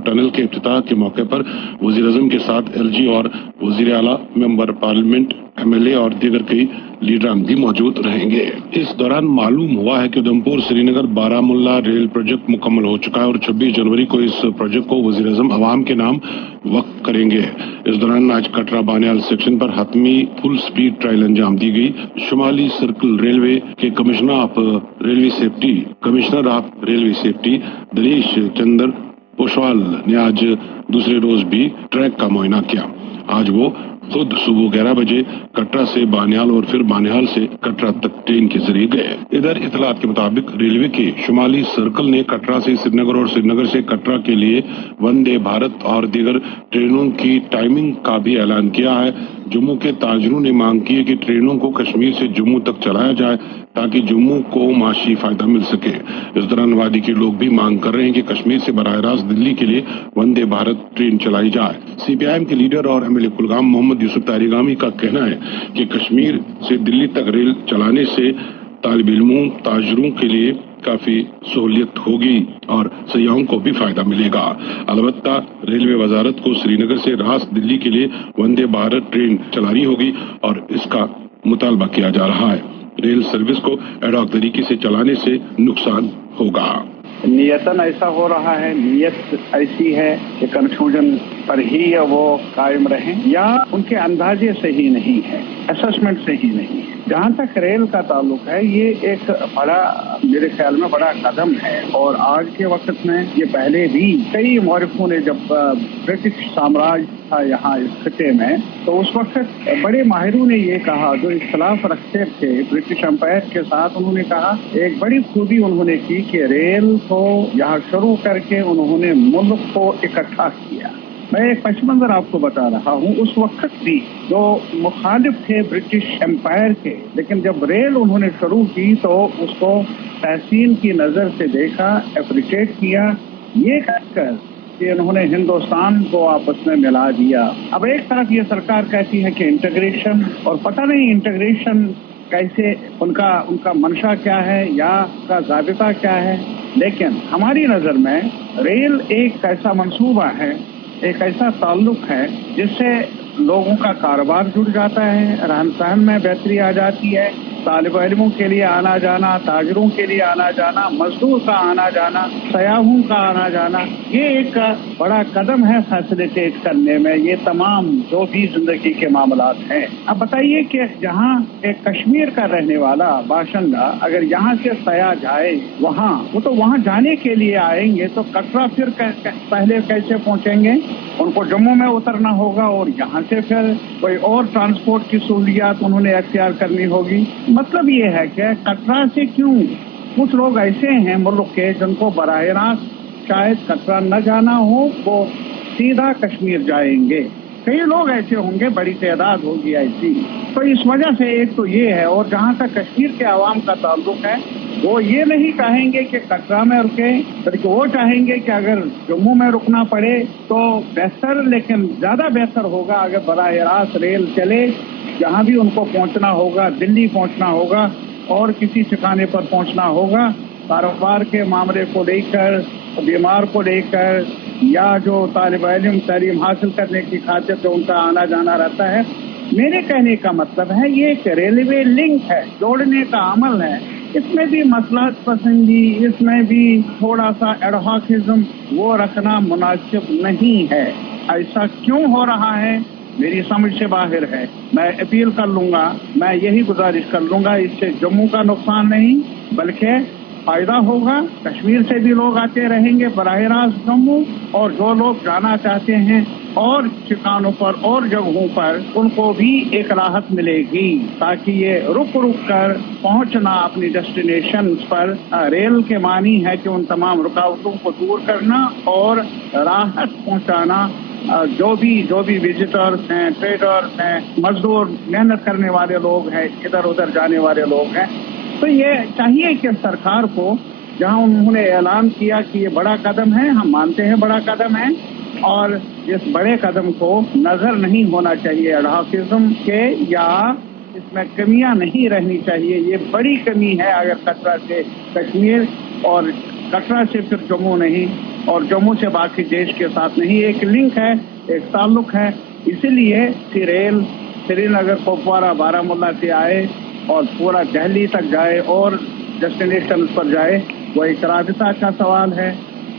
Tunnel के इफ्तिताह के मौके पर वज़ीर-ए-आज़म के साथ LG और वज़ीर आला, मेंबर पार्लियामेंट, MLA और दीगर कई लीडरान भी मौजूद रहेंगे। इस दौरान मालूम हुआ है कि उधमपुर श्रीनगर बारामुल्ला रेल प्रोजेक्ट मुकम्मल हो चुका है और 26 जनवरी को इस प्रोजेक्ट को वज़ीर-ए-आज़म अवाम के नाम वक्फ करेंगे। इस दौरान आज कटरा बानियाल सेक्शन पर हतमी फुल स्पीड ट्रायल अंजाम दी गई। शुमाली सर्कल रेलवे के commissioner of railway safety Dinesh Chandra Poshwal ने आज दूसरे रोज भी ट्रैक का मुआयना किया। आज वो खुद सुबह 11 बजे कटरा से बानियाल और फिर बानियाल से कटरा तक ट्रेन के जरिए गए। इधर इतलात के मुताबिक रेलवे के शुमाली सर्कल ने कटरा से श्रीनगर और श्रीनगर से कटरा के लिए वंदे भारत और दीगर ट्रेनों की टाइमिंग का भी ऐलान किया है। जम्मू के ताजरों ने मांग की है कि ट्रेनों को कश्मीर से जम्मू तक चलाया जाए ताकि जम्मू को माशी फायदा मिल सके। इस दौरान वादी के लोग भी मांग कर रहे हैं कि कश्मीर से बराह रास्त दिल्ली के लिए वंदे भारत ट्रेन चलाई जाए। CPIM के लीडर और MLA कुलगाम मोहम्मद यूसुफ तारिगामी का कहना है कि कश्मीर से दिल्ली तक रेल चलाने से तालिब इल्मों, ताजरों के लिए काफी सहूलियत होगी और सयाहों को भी फायदा मिलेगा। अलबत्ता रेलवे वजारत को श्रीनगर से रास्त दिल्ली के लिए वंदे भारत ट्रेन चलानी होगी और इसका मुतालबा किया जा रहा है। रेल सर्विस को एडॉक तरीके से चलाने से नुकसान होगा। नियतन ऐसा हो रहा है, नियत ऐसी है कि कंफ्यूजन पर ही वो कायम रहे या उनके अंदाजे सही नहीं है, असेसमेंट सही नहीं है। जहाँ तक रेल का ताल्लुक है, ये एक बड़ा, मेरे ख्याल में बड़ा कदम है और आज के वक्त में ये पहले भी कई मौरखों ने, जब ब्रिटिश साम्राज्य था यहाँ इस खिते में, तो उस वक्त बड़े माहिरों ने ये कहा, जो इख्तिलाफ रखते थे ब्रिटिश एम्पायर के साथ, उन्होंने कहा एक बड़ी खूबी उन्होंने की कि रेल को यहाँ शुरू करके उन्होंने मुल्क को इकट्ठा किया। मैं एक पश मंजर आपको बता रहा हूँ, उस वक्त भी जो मुखालिफ थे ब्रिटिश एम्पायर के, लेकिन जब रेल उन्होंने शुरू की तो उसको तहसीन की नज़र से देखा, एप्रिशिएट किया, ये कहकर कि उन्होंने हिंदुस्तान को आपस में मिला दिया। अब एक तरफ ये सरकार कहती है कि इंटीग्रेशन, और पता नहीं इंटीग्रेशन कैसे, उनका मंशा क्या है या उसका ज़ाबिता क्या है, लेकिन हमारी नज़र में रेल एक ऐसा मंसूबा है, एक ऐसा ताल्लुक है जिससे लोगों का कारोबार जुड़ जाता है, रहन सहन में बेहतरी आ जाती है, तालिब इल्मों के लिए आना जाना, ताजरों के लिए आना जाना, मजदूर का आना जाना, सयाहों का आना जाना, ये एक बड़ा कदम है फैसिलिटेट करने में ये तमाम जो भी जिंदगी के मामलात हैं। अब बताइए कि जहाँ एक कश्मीर का रहने वाला बाशिंदा अगर यहाँ से सया जाए वहाँ, वो तो वहाँ जाने के लिए आएंगे, तो कटरा फिर पहले कैसे पहुँचेंगे? उनको जम्मू में उतरना होगा और यहाँ से फिर कोई और ट्रांसपोर्ट की सहूलियात उन्होंने अख्तियार करनी होगी। मतलब ये है कि कटरा से क्यों, कुछ लोग ऐसे हैं मुल्क के जिनको बराह रास्त शायद कटरा न जाना हो, वो सीधा कश्मीर जाएंगे। कई लोग ऐसे होंगे, बड़ी तादाद होगी ऐसी। तो इस वजह से एक तो ये है, और जहाँ तक कश्मीर के आवाम का ताल्लुक है, वो ये नहीं चाहेंगे कि कटरा में रुके, बल्कि वो चाहेंगे कि अगर जम्मू में रुकना पड़े तो बेहतर, लेकिन ज़्यादा बेहतर होगा अगर बराह रास्त रेल चले, जहाँ भी उनको पहुँचना होगा, दिल्ली पहुँचना होगा और किसी ठिकाने पर पहुँचना होगा, कारोबार के मामले को लेकर, बीमार को लेकर, या जो तालिब इल्म तालीम हासिल करने की खातिर जो उनका आना जाना रहता है। मेरे कहने का मतलब है ये एक रेलवे लिंक है, जोड़ने का अमल है। इसमें भी मसलहत पसंदी, इसमें भी थोड़ा सा एडहॉकिज्म वो रखना मुनासिब नहीं है। ऐसा क्यों हो रहा है मेरी समझ से बाहर है। मैं अपील कर लूँगा, मैं यही गुजारिश कर लूँगा, इससे जम्मू का नुकसान नहीं बल्कि फायदा होगा। कश्मीर से भी लोग आते रहेंगे बराह रास्त जम्मू, और जो लोग जाना चाहते हैं और ठिकानों पर और जगहों पर, उनको भी एक राहत मिलेगी, ताकि ये रुक रुक कर पहुंचना अपनी डेस्टिनेशन पर। रेल के मानी है कि उन तमाम रुकावटों को दूर करना और राहत पहुंचाना। जो भी विजिटर्स हैं, ट्रेडर्स हैं, मजदूर, मेहनत करने वाले लोग हैं, इधर उधर जाने वाले लोग हैं, तो ये चाहिए कि सरकार को, जहां उन्होंने ऐलान किया कि ये बड़ा कदम है, हम मानते हैं बड़ा कदम है, और इस बड़े कदम को नजर नहीं होना चाहिए एडहॉकिज्म के, या इसमें कमियां नहीं रहनी चाहिए। ये बड़ी कमी है अगर कटरा से कश्मीर और कटरा से फिर जम्मू नहीं और जम्मू से बाकी देश के साथ नहीं, एक लिंक है, एक ताल्लुक है। इसीलिए रेल श्रीनगर, कुपवारा, बारामूला से आए और पूरा दिल्ली तक जाए और डेस्टिनेशन पर जाए, वो एक राबता का सवाल है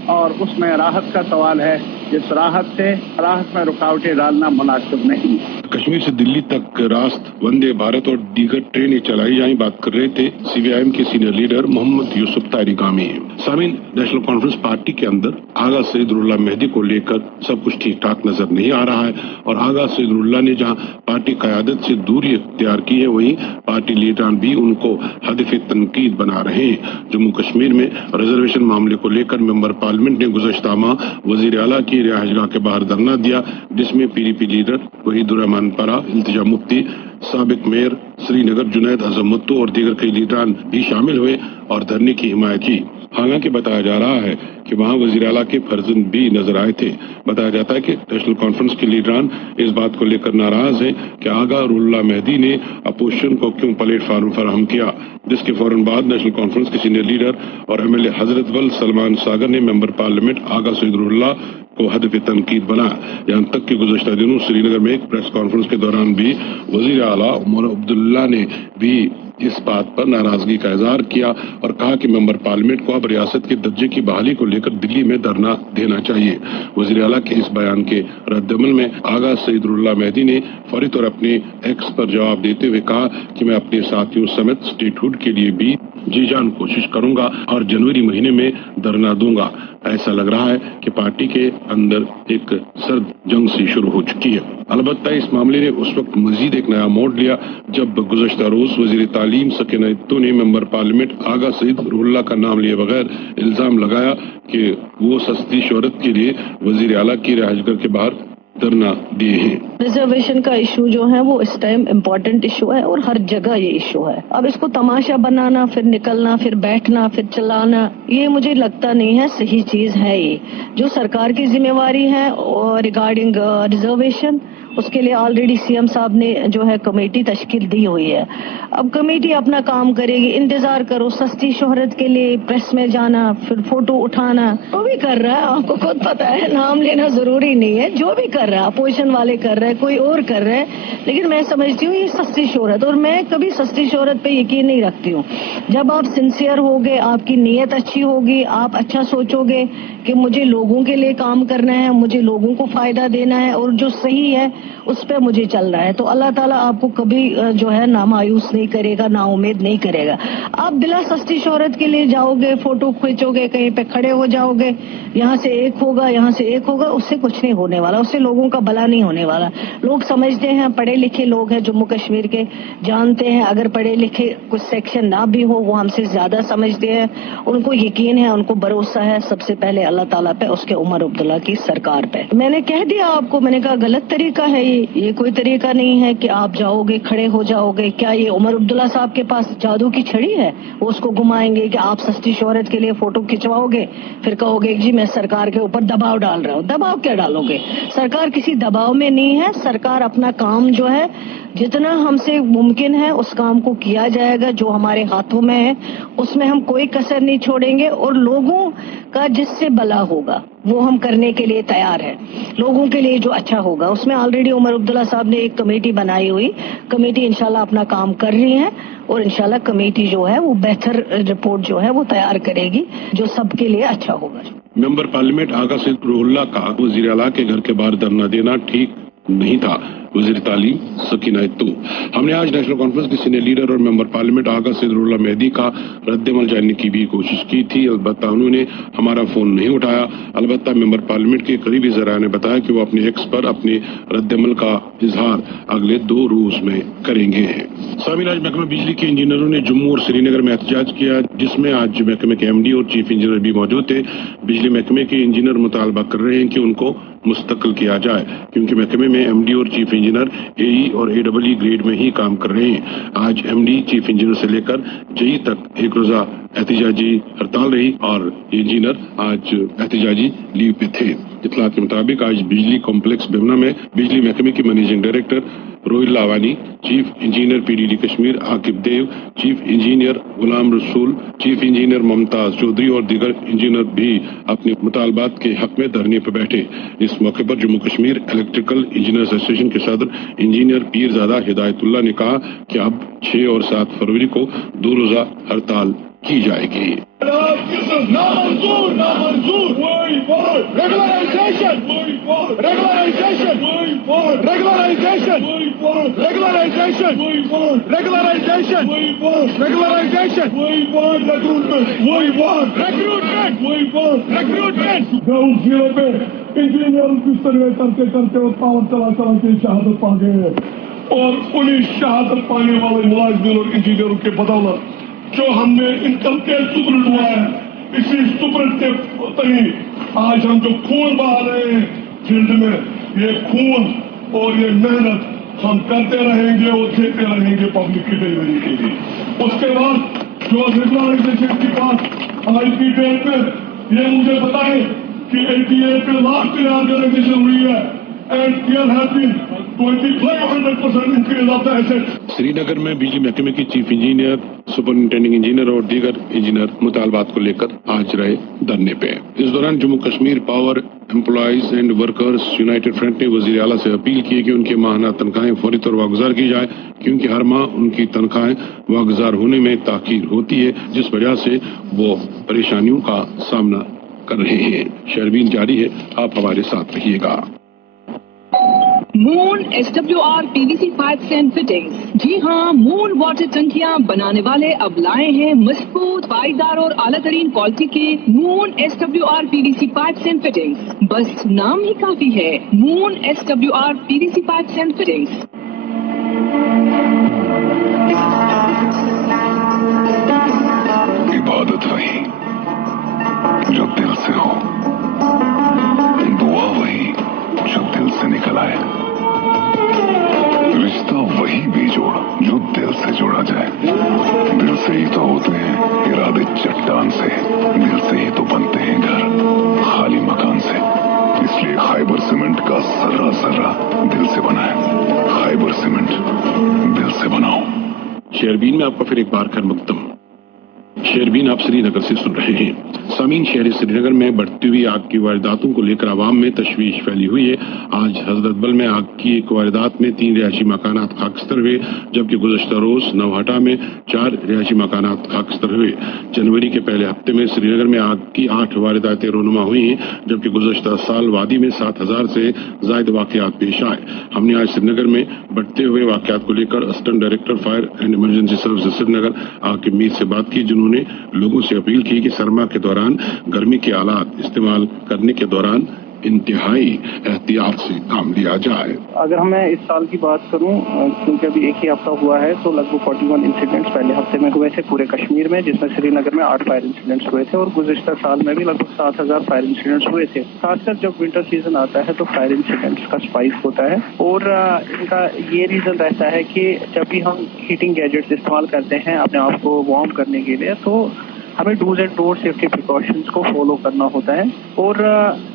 और उसमें राहत का सवाल है। इस राहत में रुकावटें डालना मुनासिब नहीं। कश्मीर से दिल्ली तक रास्त वंदे भारत और दीगर ट्रेनें चलाई जाएं, बात कर रहे थे सीपीआईएम के सीनियर लीडर मोहम्मद यूसुफ तारिगामी। सामीन, नेशनल कॉन्फ्रेंस पार्टी के अंदर आगा सईदुल्लाह मेहदी को लेकर सब कुछ ठीक ठाक नजर नहीं आ रहा है और आगा सईदुल्लाह ने जहां पार्टी क़यादत से दूरी इख्तियार की है, वहीं पार्टी लीडरान भी उनको हदफ तनकीद बना रहे हैं। जम्मू कश्मीर में रिजर्वेशन मामले को लेकर मेंबर पार्लियामेंट ने गुज़श्ता माह वजीर आला की रिहाइशगाह के बाहर धरना दिया, जिसमें पीडीपी लीडर वहीदुर्रहमान परा, इल्तिजा मुफ्ती, साबिक मेयर श्रीनगर जुनैद अजम मत्तू और दीगर कई लीडरान भी शामिल हुए और धरने की हिमायत की। हालांकि बताया जा रहा है कि वहां वजीर आला के फर्जंद भी नजर आए थे। बताया जाता है कि नेशनल कॉन्फ्रेंस के लीडरान इस बात को लेकर नाराज हैं कि आगा रुल्ला मेहदी ने अपोजिशन को क्यों प्लेटफार्म फराहम किया, जिसके फौरन बाद नेशनल कॉन्फ्रेंस के सीनियर लीडर और एमएलए हजरत वल सलमान सागर ने मेंबर पार्लियामेंट आगा सईदुल्लाह को हदफ तनकीद बनाया। यहाँ तक कि गुज़श्ता दिनों श्रीनगर में एक प्रेस कॉन्फ्रेंस के दौरान भी वजीर आला उमर अब्दुल्ला ने भी इस बात पर नाराजगी का इजहार किया और कहा कि मेंबर पार्लियामेंट को अब रियासत के दर्जे की बहाली को लेकर दिल्ली में धरना देना चाहिए। वजीर आला के इस बयान के रद्दमल में आगा सईदुल्लाह मेहदी ने फौरी तौर अपने एक्स पर जवाब देते हुए कहा कि मैं अपने साथियों समेत स्टेटहुड के लिए भी जी जान कोशिश करूंगा और जनवरी महीने में धरना दूंगा। ऐसा लग रहा है कि पार्टी के अंदर एक सर्द जंग सी शुरू हो चुकी है। अलबत्ता इस मामले ने उस वक्त मजीद एक नया मोड़ लिया जब गुज़श्ता रोज वजीर तालीम सकीना इत्तू ने मेंबर पार्लियामेंट आगा सईदुल्लाह का नाम लिए बगैर इल्जाम लगाया कि वो सस्ती शोहरत के लिए वजीर आला की रिहाइशगाह के बाहर धरना दिए हैं। रिजर्वेशन का इशू जो है वो इस टाइम इम्पोर्टेंट इशू है और हर जगह ये इशू है। अब इसको तमाशा बनाना, फिर निकलना, फिर बैठना, फिर चलाना, ये मुझे लगता नहीं है सही चीज है। ये जो सरकार की जिम्मेवारी है और रिगार्डिंग रिजर्वेशन, उसके लिए ऑलरेडी सीएम साहब ने जो है कमेटी तश्कील दी हुई है। अब कमेटी अपना काम करेगी, इंतजार करो। सस्ती शोहरत के लिए प्रेस में जाना, फिर फोटो उठाना, वो भी कर रहा है, आपको खुद पता है, नाम लेना जरूरी नहीं है। जो भी कर रहा है, अपोजिशन वाले कर रहे हैं, कोई और कर रहे हैं, लेकिन मैं समझती हूँ ये सस्ती शोहरत, और मैं कभी सस्ती शोहरत पे यकीन नहीं रखती हूँ। जब आप सिंसियर होगे, आपकी नीयत अच्छी होगी, आप अच्छा सोचोगे कि मुझे लोगों के लिए काम करना है, मुझे लोगों को फायदा देना है और जो सही है उस पर मुझे चलना है, तो अल्लाह ताला आपको कभी जो है ना मायूस नहीं करेगा, ना उम्मीद नहीं करेगा। आप बिला सस्ती शोहरत के लिए जाओगे, फोटो खींचोगे, कहीं पे खड़े हो जाओगे, यहाँ से एक होगा, यहाँ से एक होगा, उससे कुछ नहीं होने वाला, उससे लोगों का भला नहीं होने वाला। लोग समझते हैं, पढ़े लिखे लोग हैं जम्मू कश्मीर के, जानते हैं अगर पढ़े लिखे कुछ सेक्शन ना भी हो वो हमसे ज्यादा समझते हैं, उनको यकीन है, उनको भरोसा है सबसे पहले अल्लाह ताला पे, उसके उमर अब्दुल्ला की सरकार पे। मैंने कह दिया आपको, मैंने कहा गलत तरीका है ये कोई तरीका नहीं है कि आप जाओगे खड़े हो जाओगे। क्या ये उमर अब्दुल्ला साहब के पास जादू की छड़ी है, वो उसको घुमाएंगे कि आप सस्ती शोहरत के लिए फोटो खिंचवाओगे, फिर कहोगे जी मैं सरकार के ऊपर दबाव डाल रहा हूँ। दबाव क्या डालोगे? सरकार किसी दबाव में नहीं है। सरकार अपना काम जो है जितना हमसे मुमकिन है उस काम को किया जाएगा, जो हमारे हाथों में है उसमें हम कोई कसर नहीं छोड़ेंगे, और लोगों का जिससे भला होगा वो हम करने के लिए तैयार है। लोगों के लिए जो अच्छा होगा, उसमें ऑलरेडी उमर अब्दुल्ला साहब ने एक कमेटी बनाई हुई, कमेटी इंशाल्लाह अपना काम कर रही है और इंशाल्लाह कमेटी जो है वो बेहतर रिपोर्ट जो है वो तैयार करेगी जो सबके लिए अच्छा होगा। मेंबर पार्लियामेंट आगा सईदुल्लाह का वजीर आला के घर के बाहर धरना देना ठीक नहीं था। वजीर तालीम सकीना इत्तू। हमने आज नेशनल कॉन्फ्रेंस के सीनियर लीडर और मेंबर पार्लियामेंट आगा सईदुल्लाह मेहदी का रद्दमल जानने की भी कोशिश की थी, अलबत्ता उन्होंने हमारा फोन नहीं उठाया। अलबत्ता मेंबर पार्लियामेंट के करीबी जराये ने बताया कि वो अपने एक्स पर अपने रद्दमल का इजहार अगले 2 रोज में करेंगे। सामीन, आज महकमा बिजली के इंजीनियरों ने जम्मू और श्रीनगर में एहतजाज किया, जिसमें आज महकमे के एमडी और चीफ इंजीनियर भी मौजूद थे। बिजली महकमे के इंजीनियर मुतालबा कर रहे हैं कि उनको मुस्तकिल किया जाए, क्योंकि महकमे में एमडी और चीफ इंजीनियर एई और एडब्ल्यू ग्रेड में ही काम कर रहे हैं। आज एमडी, चीफ इंजीनियर से लेकर जेई तक एक रोजा एहतजाजी हड़ताल रही और इंजीनियर आज एहतजाजी लीव पे थे। इत्तलात के मुताबिक आज बिजली कॉम्प्लेक्स बेमना में बिजली महकमे की managing director Rohal Lawani, chief engineer PDD Kashmir Aqib Dev, chief engineer Ghulam Rasool, chief engineer ممتاز چودھری اور دیگر انجینئر بھی اپنے مطالبات کے حق میں دھرنے پر بیٹھے۔ اس موقع پر جموں کشمیر الیکٹریکل انجینئرز ایسوسی ایشن کے صدر انجینئر پیرزادہ ہدایت اللہ نے کہا کہ اب 6 اور 7 فروری کو 2 روزہ ہڑتال کی جائے گی۔ انجینئر کی سروے کرتے اور پاور چلا کے شہادت پا گئے، اور انہیں شہادت پانے والے ملازمین اور انجینئروں کے بدولت جو ہم نے انکم ٹیکس سپرڈ ہوا ہے، اسی سپرڈ کے تحت آج ہم جو خون بہا رہے ہیں فیلڈ میں، یہ خون اور یہ محنت ہم کرتے رہیں گے اور دیتے رہیں گے پبلک کی ڈلیوری کے لیے۔ اس کے بعد جو ریگولرائزیشن کی بات آج کی ڈیٹ میں، یہ مجھے بتائیں کہ 88 پہ لاسٹ ریگولرائزیشن ہوئی ہے، and there has been 2500% increase of the ایسٹ۔ سری نگر میں بجلی محکمے کی چیف انجینئر، سپرنٹینڈنگ انجینئر اور دیگر انجینئر مطالبات کو لے کر آج رہے دھرنے پہ۔ اس دوران Jammu Kashmir power employees and workers United front نے وزیر اعلیٰ سے اپیل کی کہ ان کی ماہانہ تنخواہیں فوری طور واگزار کی جائے، کیونکہ ہر ماہ ان کی تنخواہیں واگزار ہونے میں تاخیر ہوتی ہے، جس وجہ سے وہ پریشانیوں کا سامنا کر رہے ہیں۔ شربین جاری ہے، آپ ہمارے ساتھ رہیے گا۔ Moon SWR PVC pipes and fittings. جی ہاں، مون واٹر ٹنکیاں بنانے والے اب لائے ہیں مضبوط، پائیدار اور اعلیٰ ترین کوالٹی کے مون SWR PVC pipes and fittings. بس نام ہی کافی ہے، مون SWR PVC pipes and fittings. عبادت وہی جو دل سے ہو، دعا وہی جو دل سے نکل آئے، رشتہ وہی بھی جوڑ جو دل سے جوڑا جائے۔ دل سے ہی تو ہوتے ہیں ارادے چٹان سے، دل سے ہی تو بنتے ہیں گھر خالی مکان سے۔ اس لیے خیبر سیمنٹ کا ذرہ ذرہ دل سے بنا ہے۔ خیبر سیمنٹ، دل سے بناؤ۔ شیربین میں آپ کا پھر ایک بار خیر مقدم۔ شیربین آپ سری نگر سے سن رہے ہیں۔ سامعین، شہر سری نگر میں بڑھتی ہوئی آگ کی وارداتوں کو لے کر عوام میں تشویش پھیلی ہوئی ہے۔ آج حضرت بل میں آگ کی ایک واردات میں 3 رہائشی مکانات خاکستر ہوئے، جبکہ گزشتہ روز نوہٹا میں 4 رہائشی مکانات خاکستر ہوئے۔ جنوری کے پہلے ہفتے میں سری نگر میں آگ کی 8 وارداتیں رونما ہوئی ہیں، جبکہ گزشتہ سال وادی میں 7000 سے زائد واقعات پیش آئے۔ ہم نے آج سری نگر میں بڑھتے ہوئے واقعات کو لے کر assistant director fire and emergency services Srinagar Aqib Mir سے بات کی، جنہوں نے لوگوں سے اپیل کی کہ سرما کے دوران گرمی کے آلات استعمال کرنے کے دوران انتہائی احتیاط سے کام لیا جائے۔ اگر میں اس سال کی بات کروں، کیونکہ ابھی ایک ہی ہفتہ ہوا ہے، تو لگ بھگ 41 انسیڈنٹس پہلے ہفتے میں ہوئے تھے پورے کشمیر میں، جس میں سری نگر میں 8 فائر انسیڈنٹس ہوئے تھے، اور گزشتہ سال میں بھی لگ بھگ 7000 فائر انسیڈنٹس ہوئے تھے۔ خاص کر جب ونٹر سیزن آتا ہے تو فائر انسیڈنٹس کا اسپائک ہوتا ہے، اور ان کا یہ ریزن رہتا ہے کہ جب بھی ہم ہیٹنگ گیجٹس استعمال کرتے ہیں اپنے آپ کو وارم کرنے کے لیے، تو ہمیں dos and don't safety precautions کو فالو کرنا ہوتا ہے۔ اور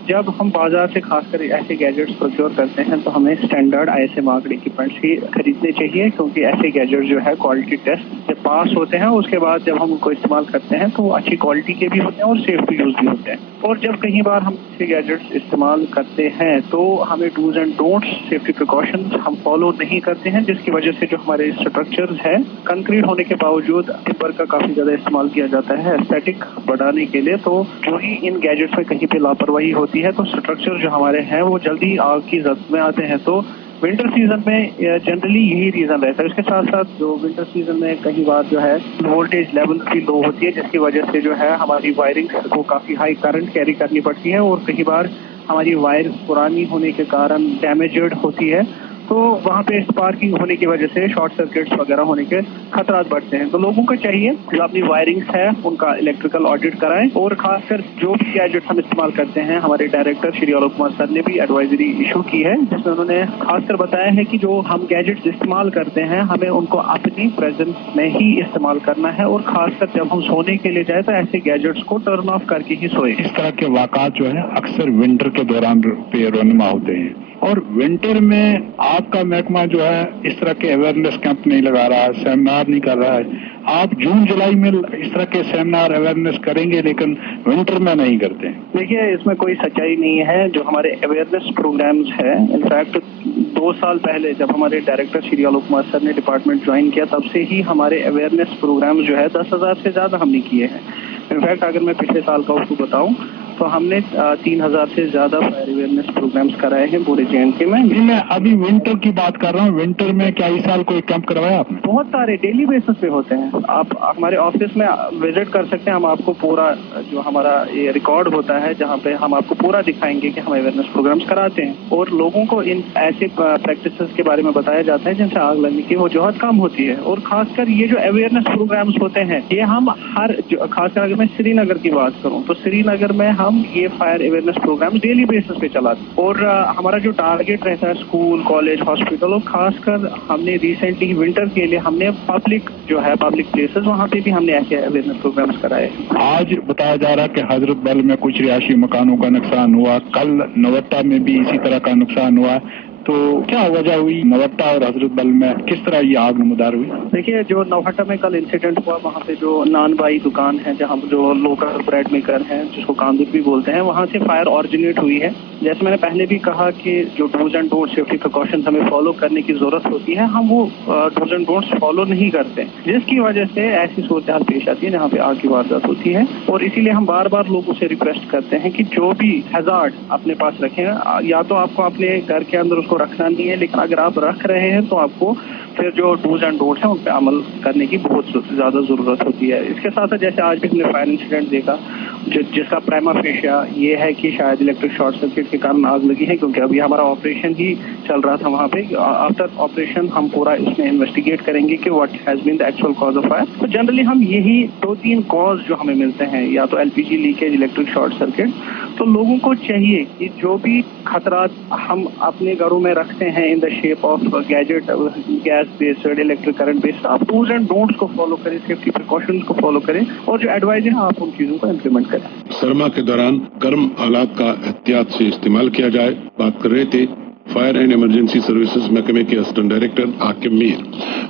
جب ہم بازار سے خاص کر ایسے گیجٹس پروکیور کرتے ہیں تو ہمیں اسٹینڈرڈ ISA مارکڈ اکوپمنٹس ہی خریدنے چاہیے، کیونکہ ایسے گیجٹس جو ہے کوالٹی ٹیسٹ جب پاس ہوتے ہیں اس کے بعد جب ہم ان کو استعمال کرتے ہیں تو وہ اچھی کوالٹی کے بھی ہوتے ہیں اور سیف ٹو یوز بھی ہوتے ہیں۔ اور جب کئی بار ہم ایسے گیجٹس استعمال کرتے ہیں تو ہمیں dose and don'ts safety precautions ہم فالو نہیں کرتے ہیں، جس کی وجہ سے جو ہمارے اسٹرکچرز ہیں کنکریٹ ہونے کے باوجود ٹمبر کا کافی زیادہ استعمال کیا جاتا ہے اسٹیٹک بڑھانے کے لیے، تو جو ہی ان گیجٹس میں کہیں پہ لاپرواہی ہوتی ہے تو اسٹرکچر جو ہمارے ہیں وہ جلدی آگ کی زد میں آتے ہیں۔ تو ونٹر سیزن میں جنرلی یہی ریزن رہتا ہے۔ اس کے ساتھ ساتھ جو ونٹر سیزن میں کئی بار جو ہے وولٹیج لیول بھی لو ہوتی ہے، جس کی وجہ سے جو ہے ہماری وائرنگ کو کافی ہائی کرنٹ کیری کرنی پڑتی ہے، اور کئی بار ہماری وائر پرانی ہونے کے کارن ڈیمیجڈ ہوتی ہے، تو وہاں پہ اسپارکنگ ہونے کی وجہ سے شارٹ سرکٹس وغیرہ ہونے کے خطرات بڑھتے ہیں۔ تو لوگوں کو چاہیے جو اپنی وائرنگس ہے ان کا الیکٹریکل آڈٹ کرائیں، اور خاص کر جو بھی گیجٹس ہم استعمال کرتے ہیں، ہمارے ڈائریکٹر شری آلوک کمار سر نے بھی ایڈوائزری ایشو کی ہے، جس میں انہوں نے خاص کر بتایا ہے کہ جو ہم گیجٹس استعمال کرتے ہیں ہمیں ان کو اپنی پریزنس میں ہی استعمال کرنا ہے، اور خاص کر جب ہم سونے کے لیے جائیں تو ایسے گیجٹس کو ٹرن آف کر کے ہی سوئے۔ اس طرح کے واقعات جو ہے اکثر ونٹر کے دوران پہ رونما ہوتے ہیں۔ اور ونٹر میں آپ کا محکمہ جو ہے اس طرح کے اویئرنیس کیمپ نہیں لگا رہا ہے، سیمینار نہیں کر رہا ہے. آپ جون جولائی میں اس طرح کے سیمینار اویئرنیس کریں گے لیکن ونٹر میں نہیں کرتے. دیکھیے اس میں کوئی سچائی نہیں ہے. جو ہمارے اویئرنیس پروگرامز ہیں، انفیکٹ 2 سال پہلے جب ہمارے ڈائریکٹر شری آلوک کمار سر نے ڈپارٹمنٹ جوائن کیا تب سے ہی ہمارے اویئرنیس پروگرام جو ہے 10,000 سے زیادہ ہم نے کیے ہیں. انفیکٹ اگر میں پچھلے سال کا اس کو بتاؤں تو ہم نے 3,000 سے زیادہ فائر اویئرنیس پروگرامز کرائے ہیں پورے JNK میں. جی میں ابھی ونٹر کی بات کر رہا ہوں. ونٹر میں کیا اس سال کوئی کیمپ کروایا آپ نے؟ بہت سارے ڈیلی بیسس پہ ہوتے ہیں. آپ ہمارے آفس میں وزٹ کر سکتے ہیں. ہم آپ کو پورا جو ہمارا یہ ریکارڈ ہوتا ہے جہاں پہ ہم آپ کو پورا دکھائیں گے کہ ہم اویئرنیس پروگرامز کراتے ہیں اور لوگوں کو ان ایسے پریکٹسز کے بارے میں بتایا جاتا ہے جن سے آگ لگنے کی وجوہات کم ہوتی ہے. اور خاص کر یہ جو اویئرنیس پروگرامز ہوتے ہیں یہ ہم خاص کر اگر میں سری نگر کی بات کروں تو سری نگر میں ہم یہ fire awareness programme daily basis پہ چلاتے ہیں. اور ہمارا جو ٹارگیٹ رہتا ہے اسکول، کالج، ہاسپٹل اور خاص کر ہم نے ریسنٹلی ونٹر کے لیے ہم نے پبلک جو ہے پبلک پلیسز وہاں پہ بھی ہم نے ایسے اویئرنیس پروگرامز کرائے. آج بتایا جا رہا ہے کہ حضرت بل میں کچھ رہائشی مکانوں کا نقصان ہوا، کل نوٹا میں بھی اسی طرح کا نقصان ہوا. تو کیا وجہ ہوئی نوٹا اور حضرت بل میں کس طرح یہ آگ نمودار ہوئی؟ دیکھیے جو نوہٹا میں کل انسیڈنٹ ہوا وہاں پہ جو نان بائی دکان ہے جہاں جو لوکل بریڈ میکر ہیں جس کو کاندر بھی بولتے ہیں وہاں سے فائر آرجنیٹ ہوئی ہے. جیسے میں نے پہلے بھی کہا کہ جو dos and don't safety precautions ہمیں فالو کرنے کی ضرورت ہوتی ہے ہم وہ ڈوز اینڈ ڈونٹس فالو نہیں کرتے جس کی وجہ سے ایسی صورتحال پیش آتی ہے جہاں پہ آگ کی واردات ہوتی ہے. اور اسی لیے ہم بار بار لوگوں سے ریکویسٹ کرتے ہیں کہ جو بھی ہیزارڈ اپنے پاس رکھیں یا تو آپ کو اپنے گھر کے اندر اس کو رکھنا نہیں ہے لیکن اگر آپ رکھ رہے ہیں تو آپ کو پھر جو ڈوز اینڈ ڈونٹس ہیں ان پہ عمل کرنے کی بہت زیادہ ضرورت ہوتی ہے. اس کے ساتھ ساتھ جیسے آج بھی ہم نے فائر انسیڈنٹ دیکھا جس کا پرائما فیشیا یہ ہے کہ شاید الیکٹرک شارٹ سرکٹ کے کارن آگ لگی ہے کیونکہ ابھی ہمارا آپریشن ہی چل رہا تھا وہاں پہ. آفٹر آپریشن ہم پورا اس میں انویسٹیگیٹ کریں گے کہ what has been the actual cause of fire. تو جنرلی ہم یہی 2-3 کاز جو ہمیں ملتے ہیں یا تو LPG leakage, electric short circuit. تو لوگوں کو چاہیے کہ جو بھی خطرات ہم اپنے گھروں میں رکھتے ہیں in the shape of gadget, gas based, electric current based, آپ ڈوز اینڈ ڈونٹس کو فالو کریں، سیفٹی پریکاشنز کو فالو کریں اور جو ایڈوائز ہے آپ ان چیزوں کو امپلیمنٹ کریں. سرما کے دوران گرم آلات کا احتیاط سے استعمال کیا جائے. بات کر رہے تھے فائر اینڈ ایمرجنسی سروسز محکمے کے اسسٹنٹ ڈائریکٹر عاقب میر.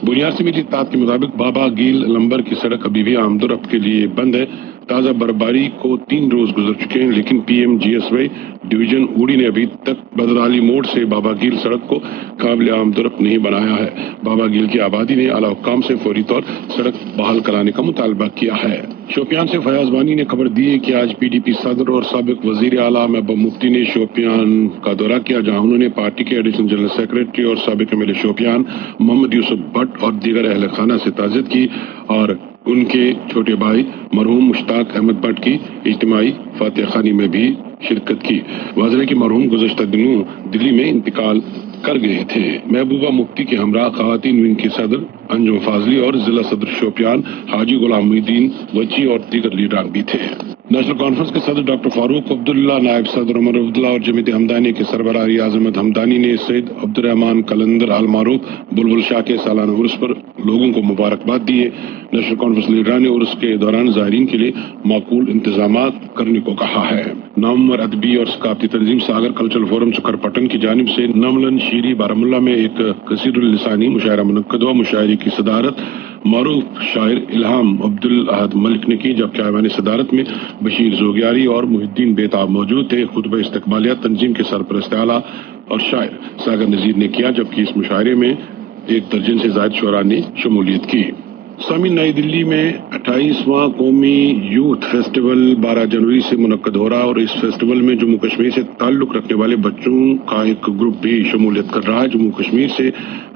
بنیاد سے ملی اطلاعات کے مطابق بابا گیل لمبر کی سڑک ابھی بھی آمد و رفت کے لیے بند ہے. تازہ برفباری کو 3 روز گزر چکے ہیں لیکن PMGSY ڈویژن اوڑی نے ابھی تک بدرالی موڑ سے بابا گیل سڑک کو قابل آمد و رفت نہیں بنایا ہے. بابا گیل کی آبادی نے اعلی حکام سے فوری طور سڑک بحال کرانے کا مطالبہ کیا ہے. شوپیان سے فیاض بانی نے خبر دی ہے کہ آج PDP صدر اور سابق وزیر اعلیٰ محبوب مفتی نے شوپیان کا دورہ کیا جہاں انہوں نے پارٹی کے ایڈیشنل جنرل سیکرٹری اور سابق MLA شوپیان محمد یوسف بٹ اور دیگر اہل خانہ سے تعزیت کی اور ان کے چھوٹے بھائی مرحوم مشتاق احمد بٹ کی اجتماعی فاتحہ خوانی میں بھی شرکت کی. واضح ہے کہ مرحوم گزشتہ دنوں دلی میں انتقال کر گئے تھے. محبوبہ مفتی کے ہمراہ خواتین ونگ کی صدر انجم فاضلی اور ضلع صدر شوپیان حاجی غلام محی الدین وچی اور دیگر لیڈران بھی تھے. نیشنل کانفرنس کے صدر ڈاکٹر فاروق عبداللہ، نائب صدر عمر عبداللہ اور جمعیت ہمدانی کے سربراہ ریاض احمد ہمدانی نے سید عبدالرحمان قلندر المعروف بلبل شاہ کے سالانہ عرس پر لوگوں کو مبارکباد دی ہے. نیشنل کانفرنس لیڈران نے عرس کے دوران زائرین کے لیے معقول انتظامات کرنے کو کہا ہے. نامور ادبی اور ثقافتی تنظیم ساگر کلچرل فورم سکھر پٹن کی جانب سے نملن شیری بارہمولہ میں ایک کثیر السانی مشاعرہ منعقد ہوا. مشاعرے کی صدارت معروف شاعر الہام عبدالاحد ملک نے کی جبکہ ایوان صدارت میں بشیر زوگیاری اور محی الدین بیتاب موجود تھے. خطبہ استقبالیہ تنظیم کے سرپرست اعلیٰ اور شاعر ساگر نذیر نے کیا جبکہ اس مشاعرے میں 1 درجن سے زائد شعراء نے شمولیت کی. سامعین، نئی دلی میں 28واں قومی یوتھ فیسٹیول 12 جنوری سے منعقد ہو رہا اور اس فیسٹیول میں جموں کشمیر سے تعلق رکھنے والے بچوں کا ایک گروپ بھی شمولیت کر رہا ہے. جموں کشمیر سے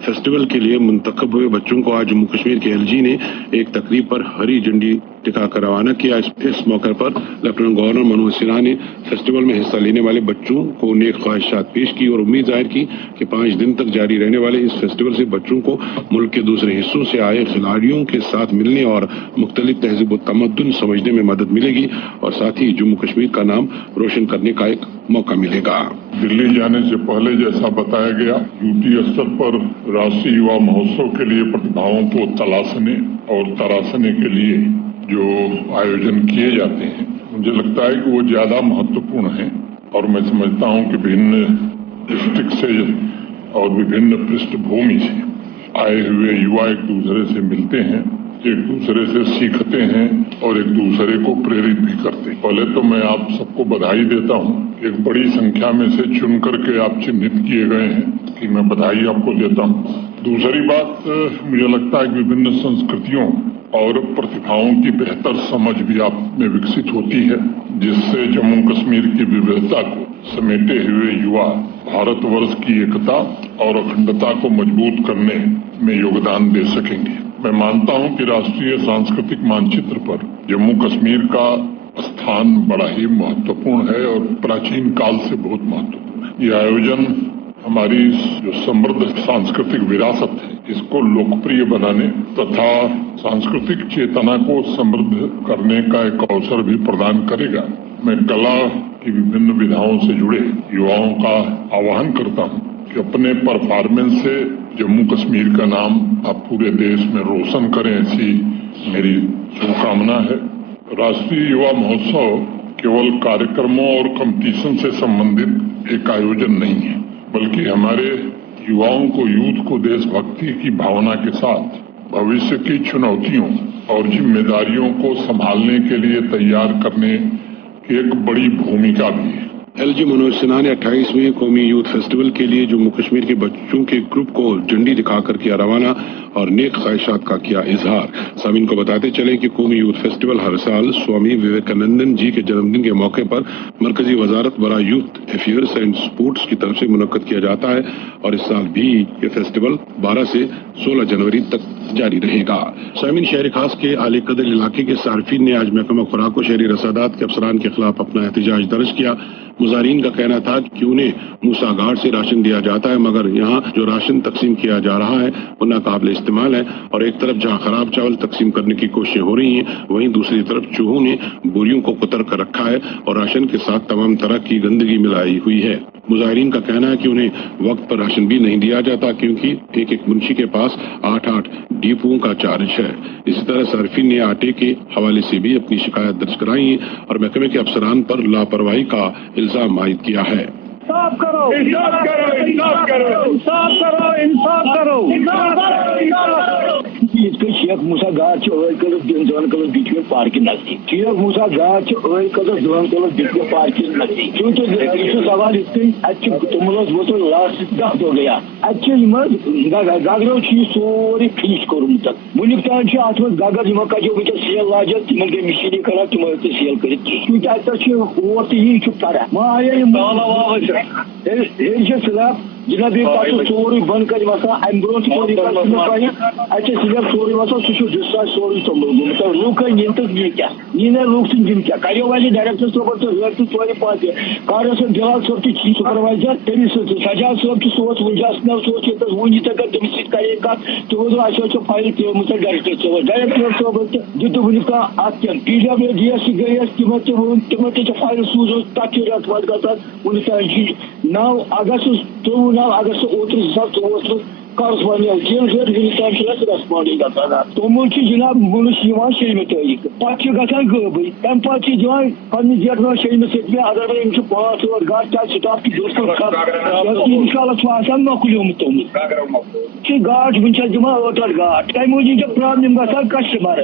فیسٹیول کے لیے منتخب ہوئے بچوں کو آج جموں کشمیر کے LG نے ایک تقریب پر ہری جھنڈی دکھا کر روانہ کیا. اس موقع پر لیفٹیننٹ گورنر منوج سنہا نے فیسٹیول میں حصہ لینے والے بچوں کو نیک خواہشات پیش کی اور امید ظاہر کی کہ 5 دن تک جاری رہنے والے اس فیسٹیول سے بچوں کو ملک کے دوسرے حصوں سے آئے کھلاڑیوں کے ساتھ ملنے اور مختلف تہذیب و تمدن سمجھنے میں مدد ملے گی اور ساتھ ہی جموں کشمیر کا نام روشن کرنے کا ایک موقع ملے گا. دلی جانے سے پہلے جیسا بتایا گیا UT استر پر راشٹریہ یوا مہوتسو کے لیے پرتیبھاؤں کو تلاشنے اور تراشنے کے لیے جو آیوجن کیے جاتے ہیں مجھے لگتا ہے کہ وہ زیادہ مہتوپورن ہیں اور میں سمجھتا ہوں کہ بھن डिस्ट्रिक्ट से और विभिन्न पृष्ठभूमि से आए हुए युवा एक दूसरे से मिलते हैं, एक दूसरे से सीखते हैं और एक दूसरे को प्रेरित भी करते हैं। पहले तो मैं आप सबको बधाई देता हूं। एक बड़ी संख्या में से चुन करके आप चिन्हित किए गए हैं कि मैं बधाई आपको देता हूं। दूसरी बात, मुझे लगता है कि विभिन्न संस्कृतियों और प्रतिभाओं की बेहतर समझ भी आप में विकसित होती है, जिससे जम्मू कश्मीर की विविधता को समेटे हुए युवा भारतवर्ष की एकता और अखंडता को मजबूत करने में योगदान दे सकेंगे। मैं मानता हूं कि राष्ट्रीय सांस्कृतिक मानचित्र पर जम्मू कश्मीर का स्थान बड़ा ही महत्वपूर्ण है और प्राचीन काल से बहुत महत्वपूर्ण है। यह आयोजन हमारी जो समृद्ध सांस्कृतिक विरासत है, इसको लोकप्रिय बनाने तथा सांस्कृतिक चेतना को समृद्ध करने का एक अवसर भी प्रदान करेगा। मैं कला की विभिन्न विधाओं से जुड़े युवाओं का आह्वान करता हूं कि अपने परफॉर्मेंस से जम्मू कश्मीर का नाम आप पूरे देश में रोशन करें, ऐसी मेरी शुभकामना है। राष्ट्रीय युवा महोत्सव केवल कार्यक्रमों और कंपटीशन से संबंधित एक आयोजन नहीं है, बल्कि हमारे युवाओं को, यूथ को देशभक्ति की भावना के साथ भविष्य की चुनौतियों और जिम्मेदारियों को संभालने के लिए तैयार करने की एक बड़ी भूमिका भी है। एलजी मनोज सिन्हा ने 28वें कौमी यूथ फेस्टिवल के लिए जम्मू कश्मीर के बच्चों के ग्रुप को झंडी दिखाकर किया रवाना और नेक ख्वाहिशात का किया इजहार। सामीन को बताते चले कि कौमी यूथ फेस्टिवल हर साल स्वामी विवेकानंद जी के जन्मदिन के मौके पर मरकजी वजारत बरा यूथ अफेयर्स एंड स्पोर्ट्स की तरफ से मुनक्कद किया जाता है और इस साल भी ये फेस्टिवल 12 से 16 जनवरी तक जारी रहेगा। सामीन, शहर खास के आले कदर इलाके के सार्फिन ने आज महकमा खुराक को शहरी रसादात के अफसरान के खिलाफ अपना एहतजाज दर्ज किया। मुजाहिरीन का कहना था कि उन्हें मूसा घाट से राशन दिया जाता है, मगर यहाँ जो राशन तकसीम किया जा रहा है वो नाकाबिल इस्तेमाल है और एक तरफ जहाँ खराब चावल तकसीम करने की कोशिशें हो रही हैं, वहीं दूसरी तरफ चूहों ने बोरियों को कुतर कर रखा है और राशन के साथ तमाम तरह की गंदगी मिलाई हुई है। मुजाहिरीन का कहना है कि उन्हें वक्त पर राशन भी नहीं दिया जाता क्योंकि एक एक मुंशी के पास 8-8 डिपोओं का चार्ज है। इसी तरह सार्फिन ने आटे के हवाले से भी अपनी शिकायत दर्ज कराई है और महकमे के अफसरान पर लापरवाही का इल्जाम आयद किया है। इंसाफ करो, इंसाफ करो, इंसाफ करो, इंसाफ करो, इंसाफ करो, इंसाफ करो। शेख मूसा घाट दोन कलर बिटवीन पार्क नजदीक। शेख मूसा घाट दोन कलर बिटवीन पार्क नजदीक। चूंकि सवाल तुमल वोत लास्ट 10 दो गया गगरों सोरे फिनिश कोर्मुत वुनिक तान अत गगर कचो वह सेल लाजन तिम गई मशीनी कर तुम सेल कर चूंकि अत यी तरह स्लैब जनाब सोरे बंद कर वसान अम ब्रो स्लैब सोरे वसान सह डिस्चार्ज सोरे तोमुल गोमुत लूक इन तो इन लूक दिन क्या करो वाले डायरेक्टर सोबन तो हर सोरे पास कार बिलाल सोब चीफ सुपरवाइजर तमिस सजाद सोब सोच वंजास नव सोच वन तक तमिस करे कत तो फाइल त्रोम डायरेक्टर सोब डायरेक्टर सोब दित वुनिक अत PWDS गई तिम फाइल सूज तथ रत वत गसान वुनिक 9 अगस्त 23 अगस्त ओत्र 2024 correspondent jail gate Voonik responding गसान तोमुल जनाब मुनस शेम तारीख पे गसान गबई तम पे पे जेट 6 सतमें अगर 5-8 गाट क्या स्टाफ की इंशाल्लाह मकलियोमुत तोमुल गाट वनस दिमा 8 गाट तम मूजूब प्रॉब्लम गसान कस्टमर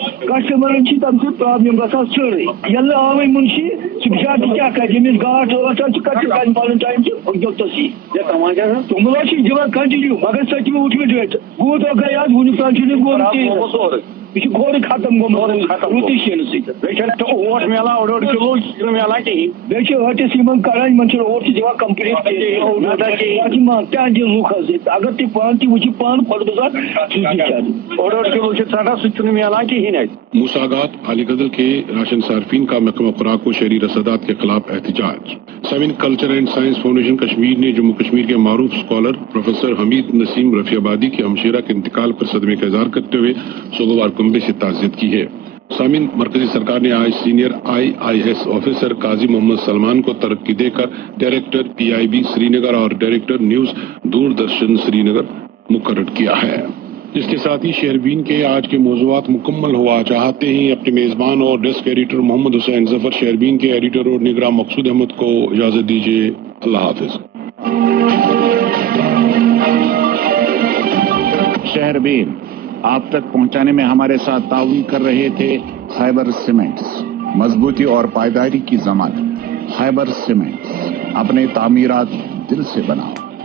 तम प्रॉब्लम गसान सोरे ये आवे मुंशी सह क्या कर गाट 8 कर पन टाइम तोमुल दिवान कंटिन्यू मगर सच में उठ डेट वो तो गया वुनिक तान यह खोर खत्म गोमुत शेन ओट मिला 1.5 किलो मिला कहीं हटिस कड़ान ओट दिवान कंप्लीट क्या दिन लूक अगर तुम पान तु पान खुद गुजार 1.5 किलो टा सह मिला कहीं। मूसाघाट अलीगदल के राशन सार्फिन का महकमा खुराक को शहरी रसादात के खिलाफ एहतजाज। सामीन, culture and science foundation Kashmir ने जम्मू कश्मीर के मारूफ स्कॉलर प्रोफेसर हमीद नसीम रफियाबादी के हमशेरा के इंतकाल पर सदमे का इजहार करते हुए सोमवार कुंबे से ताज़ियत की है। सामीन, मरकजी सरकार ने आज सीनियर IIS ऑफिसर काजी मोहम्मद सलमान को तरक्की देकर डायरेक्टर PIB श्रीनगर और डायरेक्टर न्यूज दूरदर्शन श्रीनगर मुकर्रर किया है। इसके साथ ही शेरबीन के आज के मौज़ूआत मुकम्मल हुआ। चाहते ही अपने मेज़बान और डेस्क एडिटर मोहम्मद हुसैन जफर, शेरबीन के एडिटर और निगरान मकसूद अहमद को इजाज़त दीजिए। अल्लाह हाफिज। शहर भी आप तक पहुंचाने में हमारे साथ ताउन कर रहे थे। खैबर सीमेंट्स, मजबूती और पायदारी की जमानत। खैबर सीमेंट्स, अपने तामीरात दिल से बनाओ।